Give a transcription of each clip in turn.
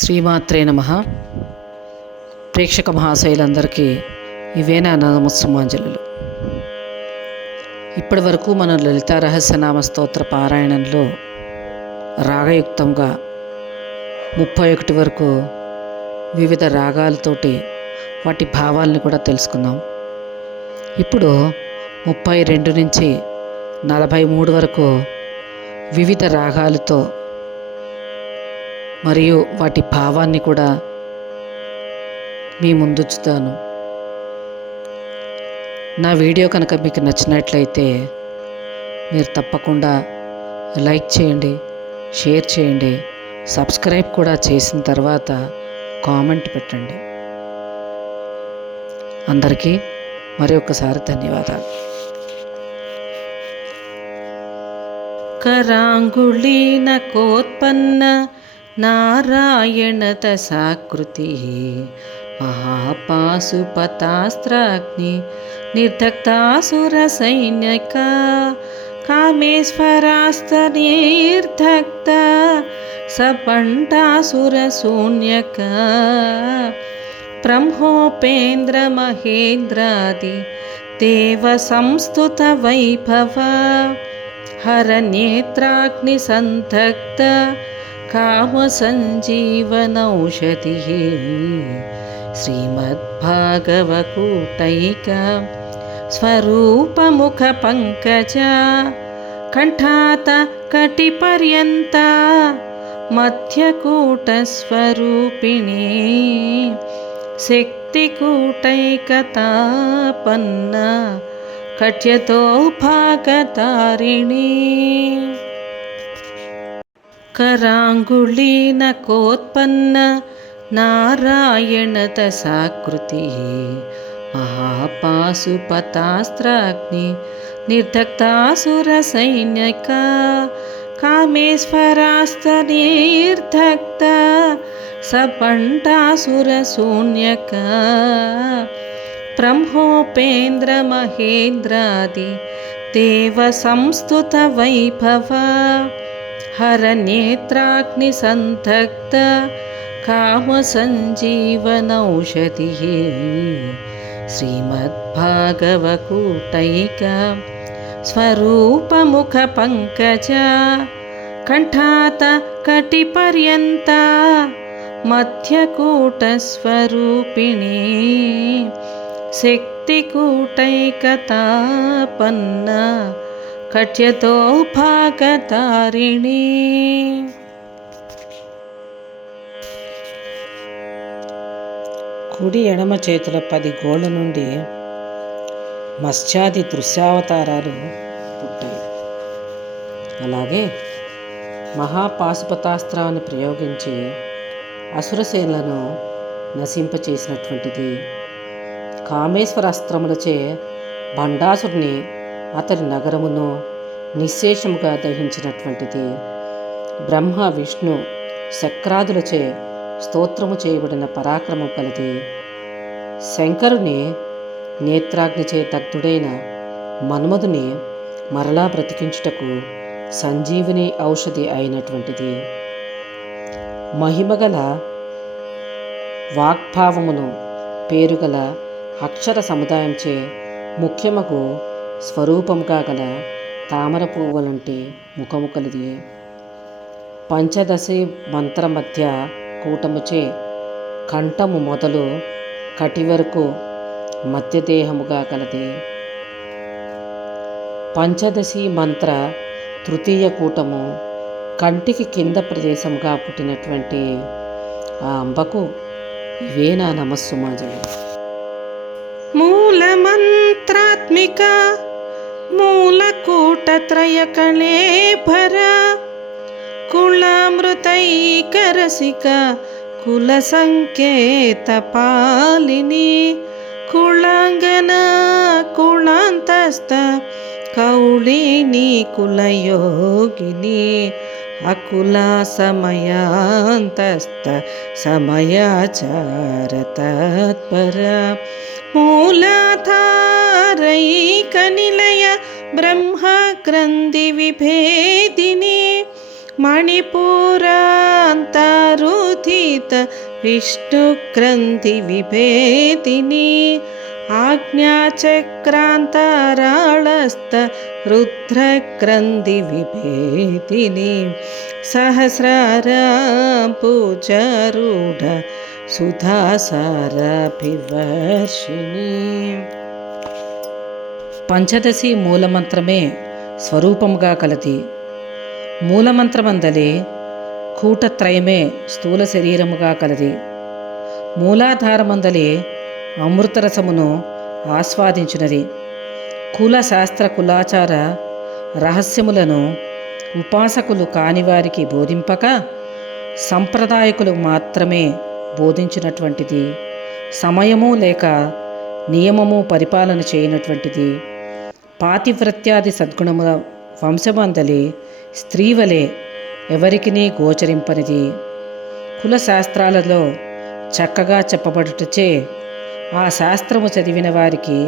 శ్రీమాత్రే నమః. ప్రేక్షక మహాశయులందరికీ ఇవే నా నమస్సుమాంజలు. ఇప్పటి వరకు మనం లలితా రహస్యనామ స్తోత్ర పారాయణంలో రాగయుక్తంగా 31 వరకు వివిధ రాగాలతోటి వాటి భావాలను కూడా తెలుసుకుందాం. ఇప్పుడు 32 నుంచి 43 వరకు వివిధ రాగాలతో మరియు వాటి భావాన్ని కూడా మీ ముందుంచుతాను. నా వీడియో కనుక మీకు నచ్చినట్లయితే మీరు తప్పకుండా లైక్ చేయండి, షేర్ చేయండి, సబ్స్క్రైబ్ కూడా చేసిన తర్వాత కామెంట్ పెట్టండి. అందరికీ మరి ఒక్కసారి ధన్యవాదాలు. कराङ्गुलीन कोत्पन्न नारायण तसाकृति महापाशुपतास्त्राग्नि निर्दग्धासुरसैनिका कामेश्वरास्तनिर्दग्धा सपण्डासुरशून्यका ब्रह्मोपेन्द्र महेन्द्रादि देवसंस्तुतवैभव हरनेत्राग्निसन्धग्ध कामसञ्जीवनौषधिः श्रीमद्भागवकूटैक स्वरूपमुखपङ्कज कण्ठात कटिपर्यन्ता मध्यकूटस्वरूपिणी शक्तिकूटैकतापन्ना कट्यतो भागतारिणी कराङ्गुलीन कोत्पन्न नारायण तसाकृति महापाशुपतास्त्राग्नि निर्दग्धासुरसैनिका कामेश्वरास्तनिर्दग्धा सपण्डासुरशून्यका ब्रह्मोपेन्द्र महेन्द्रादि देवसंस्तुतवैभव हरनेत्राग्निसन्धग्ध कामसञ्जीवनौषधिः श्रीमद्भागवकूटैक स्वरूपमुखपङ्कज कण्ठात कटिपर्यन्ता मध्यकूटस्वरूपिणी शक्तिकूटैकतापन्ना कट्यतो भागतारिणी కుడి ఎడమ చేతుల 10 గోళ్ళ నుండి మత్స్యాది దృశ్యావతారాలు పుట్టాయి. అలాగే మహాపాశుపతాస్త్రాన్ని ప్రయోగించి అసురసేనలను నశింపచేసినటువంటిది. కామేశ్వరాస్త్రములచే భండాసురుని అతని నగరమును నిశ్శేషముగా దహించినటువంటిది. బ్రహ్మ విష్ణు శక్రాదులచే స్తోత్రము చేయబడిన పరాక్రమం కలది. శంకరుని నేత్రాగ్నిచే దగ్ధుడైన మన్మధుని మరలా బ్రతికించుటకు సంజీవిని ఔషధి అయినటువంటిది. మహిమగల వాగ్భావమును పేరుగల అక్షర సముదాయంచే ముఖ్యమగు స్వరూపముగా గల తామర పువ్వులంటి ముఖము కలిది. పంచదశి మంత్ర మధ్య కూటముచే కంఠము మొదలు కటి వరకు మధ్యదేహముగా కలది. పంచదశి మంత్ర తృతీయ కూటము కంటికి కింద ప్రదేశముగా పుట్టినటువంటి ఆ అంబకు ఇవే నా నమస్సుమాంజలి. मूलमन्त्रात्मिक मूलकूटत्रयकलेभर कुलामृतैकरसिक कुलसङ्केतपालिनी कुलाङ्गना कुलान्तस्थ कौलिनी कुलयोगिनी अकुला समयान्तस्थ समयाचार तत्पर मूलाधारैकनिलय ब्रह्मग्रन्थि विभेदिनी మణిపూరాంతరుధిత విష్ణుక్రంతి విభేదిని ఆజ్ఞాచక్రాంతరాళస్థ రుద్రక్రంతి విభేదిని సహస్రారాం పూజారూఢ సుధాసారభివర్షిణి. పంచదశి మూలమంత్రమే స్వరూపముగా కలది. మూలమంత్రమందలి కూటత్రయమే స్థూల శరీరముగా కలది. మూలాధారమందలి అమృతరసమును ఆస్వాదించినది. కుల శాస్త్ర కులాచార రహస్యములను ఉపాసకులు కానివారికి బోధింపక సంప్రదాయకులు మాత్రమే బోధించినటువంటిది. సమయము లేక నియమము పరిపాలన చేయనటువంటిది. పాతివ్రత్యాది సద్గుణముల వంశమందలి స్త్రీవలే ఎవరికినీ గోచరింపనిది. కులశాస్త్రాలలో చక్కగా చెప్పబడుటచే ఆ శాస్త్రము చదివిన వారికి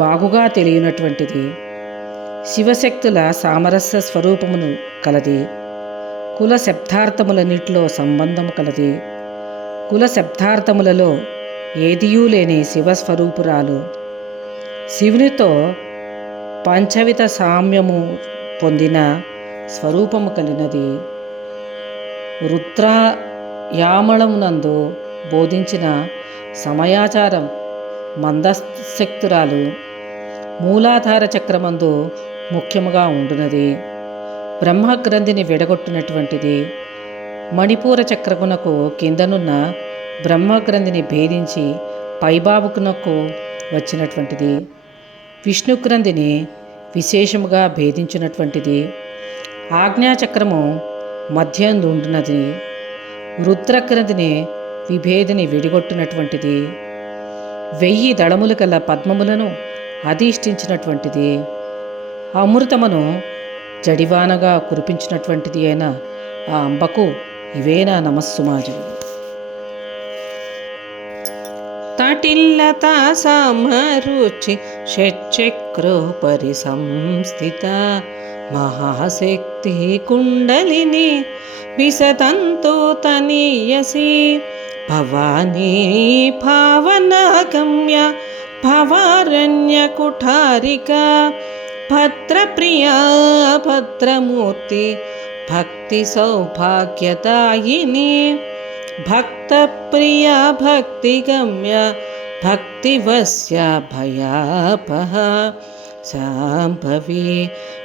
బాగుగా తెలియనటువంటిది. శివశక్తుల సామరస్య స్వరూపమును కలది. కుల శబ్దార్థములన్నిటిలో సంబంధము కలది. కుల శబ్దార్థములలో ఏదియూ లేని శివస్వరూపురాలు. శివునితో పంచవిధ సామ్యము పొందిన స్వరూపము కలిగినది. రుద్రయామళమునందు బోధించిన సమయాచారం మందశక్తురాలు. మూలాధార చక్రమందు ముఖ్యముగా ఉండునది. బ్రహ్మగ్రంథిని విడగొట్టినటువంటిది. మణిపూర చక్రమునకు కిందనున్న బ్రహ్మగ్రంథిని భేదించి పైబాబుకునకు వచ్చినటువంటిది. విష్ణుగ్రంథిని విశేషముగా భేదించినటువంటిది. ఆజ్ఞాచక్రము మధ్యందుండున్నది. రుద్రగ్రంథిని విభేదిని విడిగొట్టినటువంటిది. 1000 దళములు గల పద్మములను అధిష్ఠించినటువంటిది. అమృతమును జడివానగా కురిపించినటువంటిది అయిన ఆ అంబకు ఇవే నా నమస్సుమాజులు. తటిల్లతా సమరుచి షట్చక్రోపరి సంస్థిత మహాశక్తి కుండలిని విశతంతో తనీయసి భవానీ భావనాగమ్య భవారణ్య కుఠారిక భద్రప్రియా భద్రమూర్తి భక్తి సౌభాగ్యదాయిని భక్తప్రియ భక్తిగమ్య భక్తివస్య భయాపహ శాంభవి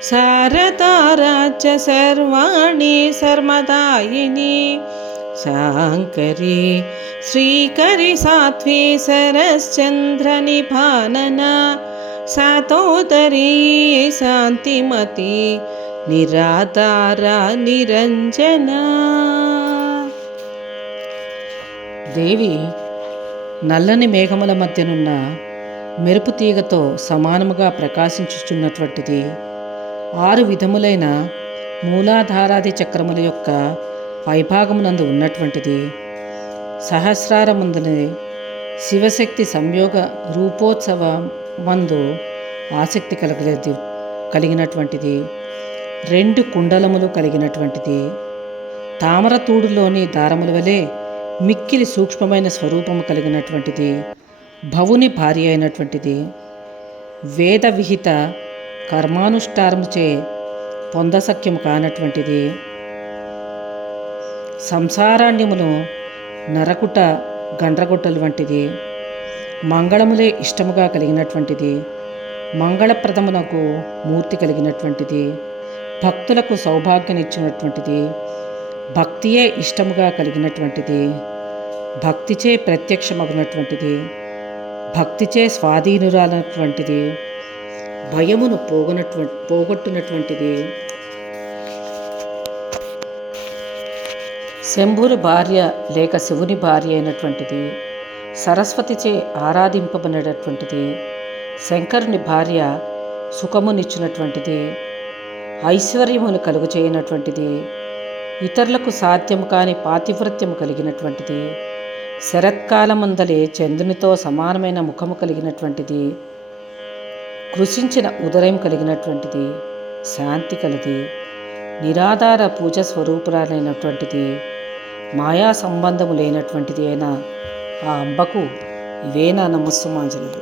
శారదా రాజ్య సర్వాణి సర్మదాయిని శాంకరి శ్రీకరి సాత్వి సరశ్చంద్ర నిభానన సాతోదరీ శాంతిమతి నిరాధార నిరంజన. దేవి నల్లని మేఘముల మధ్యనున్న మెరుపు తీగతో సమానముగా ప్రకాశించుచున్నటువంటిది. 6 విధములైన మూలాధారాది చక్రముల యొక్క పైభాగమునందు ఉన్నటువంటిది. సహస్రారమందుని శివశక్తి సంయోగ రూపోత్సవమందు ఆసక్తి కలిగినటువంటిది. 2 కుండలములు కలిగినటువంటిది. తామరతూడులోని దారముల వలె మిక్కిలి సూక్ష్మమైన స్వరూపము కలిగినటువంటిది. భవుని భార్య అయినటువంటిది. వేద విహిత కర్మానుష్ఠానముచే పొందసఖ్యము కానటువంటిది. సంసారాణ్యమును నరకుట గండ్రగొట్టలు వంటిది. మంగళములే ఇష్టముగా కలిగినటువంటిది. మంగళప్రదమునకు మూర్తి కలిగినటువంటిది. భక్తులకు సౌభాగ్యనిచ్చినటువంటిది. భక్తియే ఇష్టముగా కలిగినటువంటిది. భక్తిచే ప్రత్యక్షమగినటువంటిది. భక్తిచే స్వాధీనురాలటువంటిది. భయమును పోగొట్టునటువంటిది. శంభుని భార్య లేక శివుని భార్య అయినటువంటిది. సరస్వతిచే ఆరాధింపబడినటువంటిది. శంకరుని భార్య సుఖమునిచ్చినటువంటిది. ఐశ్వర్యమును కలుగు చేయనటువంటిది. ఇతరులకు సాధ్యము కాని పాతివ్రత్యము కలిగినటువంటిది. శరత్కాలమందలే చంద్రునితో సమానమైన ముఖము కలిగినటువంటిది. కృషించిన ఉదరం కలిగినటువంటిది. శాంతి కలది. నిరాధార పూజ స్వరూపురాలైనటువంటిది, మాయా సంబంధము లేనటువంటిది అయిన ఆ అంబకు ఇవే నా నమస్సుమాంజలులు.